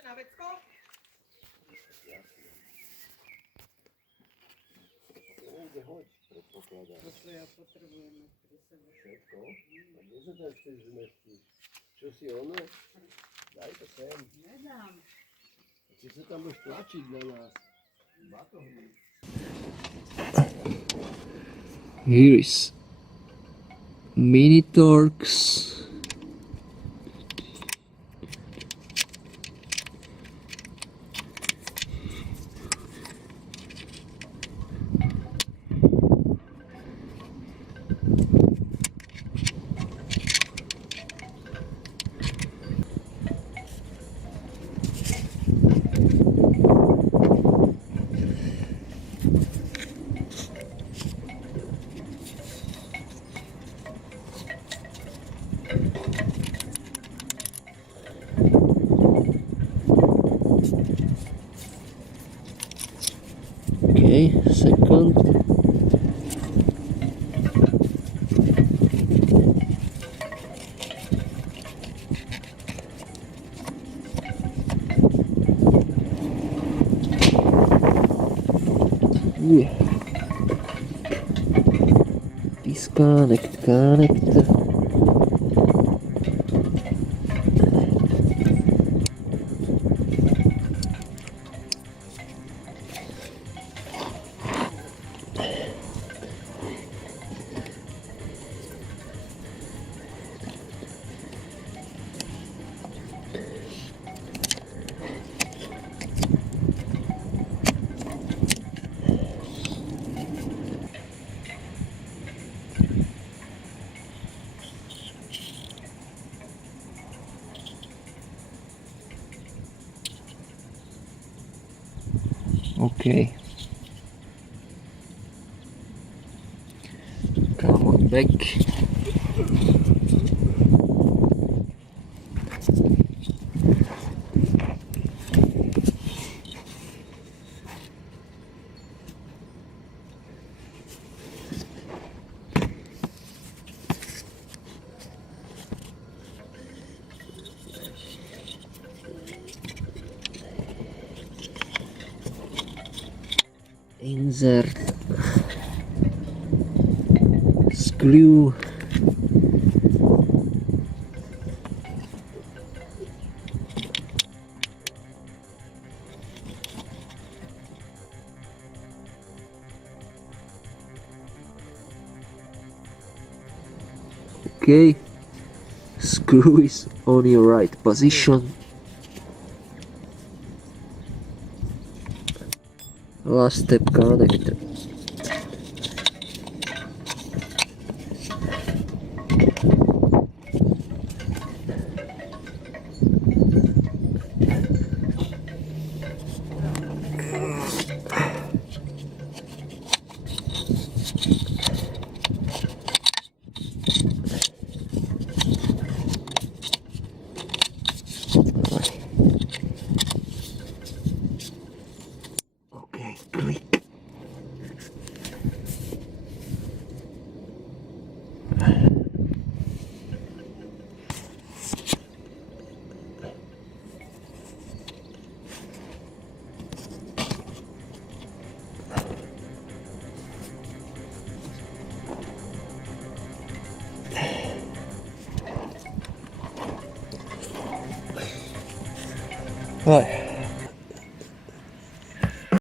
ešte na vecko? Hoď, predpokladám. Toto ja potrebujem mať pri sebe. Všetko? A kde sa tam chceš zmestiť? Čo si ono? Daj to sem. Nedám. A ty sa tam budeš tlačiť na nás. Batohný. Here is Mini Torx. Okay, second. Yeah. Disconnect, connect. Okay. Come on back. Insert screw. Okay, screw is on your right position. Last step connector. Okay, click. Right.